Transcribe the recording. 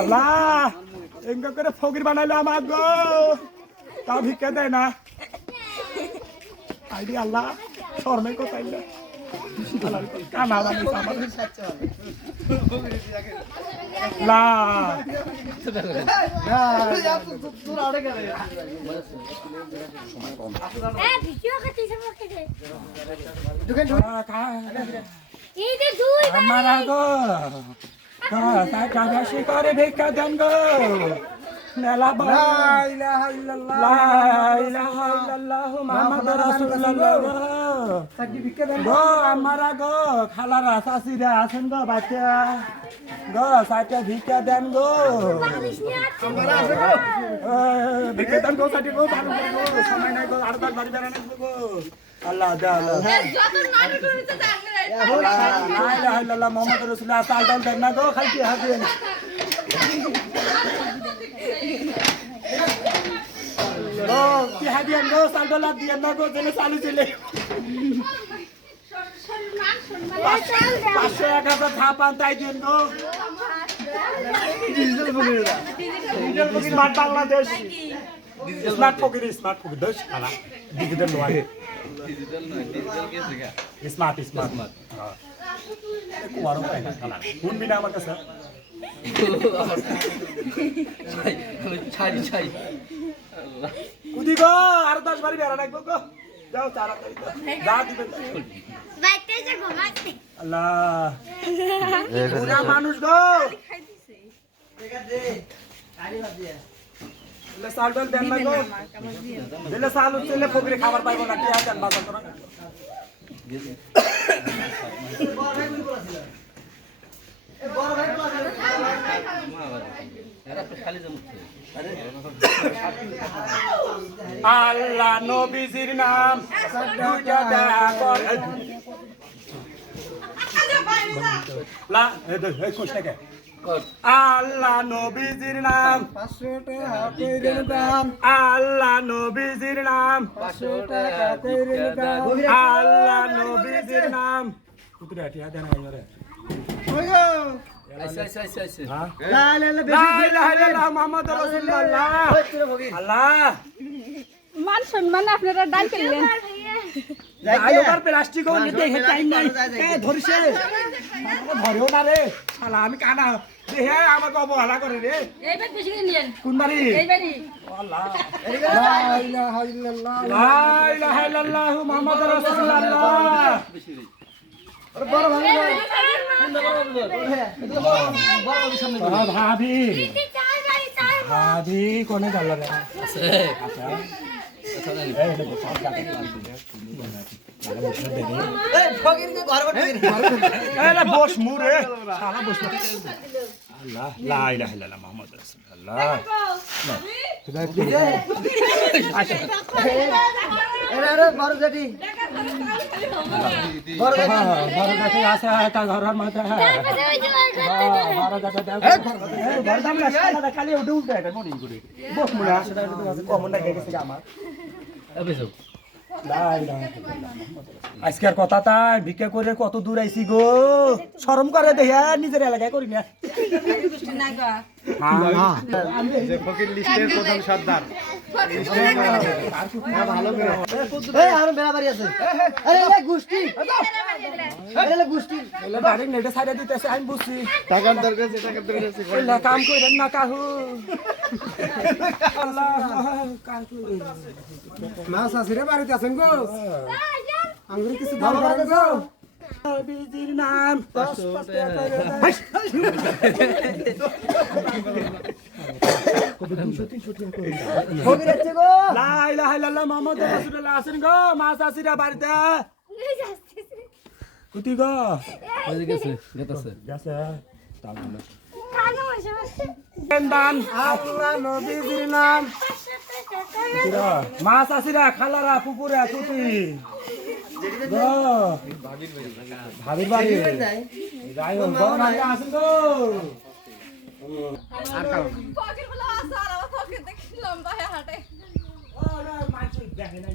আল্লাহ এঙ্গ করে ফকির বানাইলো আমার গো তা ভিক্ষা দেয় না আইডি আল্লাহ শর্মে কোথায় কানা বানাইছে আমার লা আমার গো বেশি করে ভিক্ষা দেন গো আমারা গো খালারা চাষিরা আছেন গো বাচ্চা গো সাইটে ভিক্ষা দেন গো ভিক্ষা দেন গো সাইটে গো সময় নাই গো আর বাড়ি বেড়ানো গো আল্লাহ মোহাম্মদ রসুল্লাহ চাল ডাল দেন না গো খাইতে হাতেন কি হাদিয়ান গো চাল ডাল দিয়েন না গো জেনে চালু চলে 500-1000 থাপান তাই দিন গো স্মার্ট বাংলাদেশ স্মার্ট ফকির দেশ খালা ডিজিটাল নয় স্মার্ট কুয়ারও পাই না খালা কোন বিনা আমার কাছে ছাই কুদি গো আর 10 বাড়ি বেড়া রাখবো গো যাও তাড়াতাড়ি যা দিবেন বাইতে যা ঘুমাতে আল্লাহ ওরা মানুষ গো দেখা দে গাড়ি বাদ দিয়া লে সালডল দেন না গো দিলে সালু চলে ফকিরে খাবার পাইবো না কি আছেন বাজার করা আল্লাহ নবীজির নাম আল্লাহ নবীজির নাম 500 টাকা কইরেন দাম আল্লাহ নবীজির নাম 500 টাকা কইরেন দাম আল্লাহ নবীজির নাম কুতরা টিয়া দেন আইরে ওই গো আচ্ছা লা ইলাহা ইল্লাল্লাহ মুহাম্মাদুর রাসূলুল্লাহ আল্লাহ মান সম্মান আপনারা ডাল পেলেন আইবার প্লাস্টিক ও নিতে হে টাইম নাই এ ধরছে ধরেও না রে শালা আমি কানা দেহে আমাকে অবহেলা করে রে এইবার বেশি করে নিয়েন কোন বাড়ি এইবারই আল্লাহ লা ইলাহা ইল্লাল্লাহ মুহাম্মাদুর রাসূলুল্লাহ ভাবি কোনে গেল রে বস মুরে আল্লাহ লা ইলাহা ইল্লাল্লাহ মুহাম্মাদুর রাসূলুল্লাহ আজকের কথা তাই ভিক্ষা করে কত দূর আইছি গো শরম করে দেয়া নিজের এলাকায় করি না ফকির লিস্টের প্রধান সর্দার ভালো করে আর মেলা বাড়ি আছে আরে এই গোষ্ঠী আরে গোষ্ঠী এলা ডাইরেক্ট নেটে সাইডে দিতেছে আমি বুঝছি টাকার দরকার আছে এলা কাম কইরেন না কাহু আল্লাহ কাহু মাছ আসিরে বাড়িতে আছেন গো আঙ্গুরি কিছু দাম করেন গো নবীজির নাম 5 টাকা লা ইলাহা ইল্লাল্লাহ মুহাম্মাদুর রাসূলুল্লাহ আছেন গো মাছ আসিরা বাড়িতে কুতি গো ওই গেছে গেছে তাও ভালো দান আল্লাহ নবীজির নাম মাছ আসিরা খালারা পুকুরে কুতি গো ভাবির বাড়ি যাই হোক গো না আসেন গো আর কারণ ফকির বলা আছে আর ফকির দেখলাম ভাই হাটে ও না মাছ দেখে না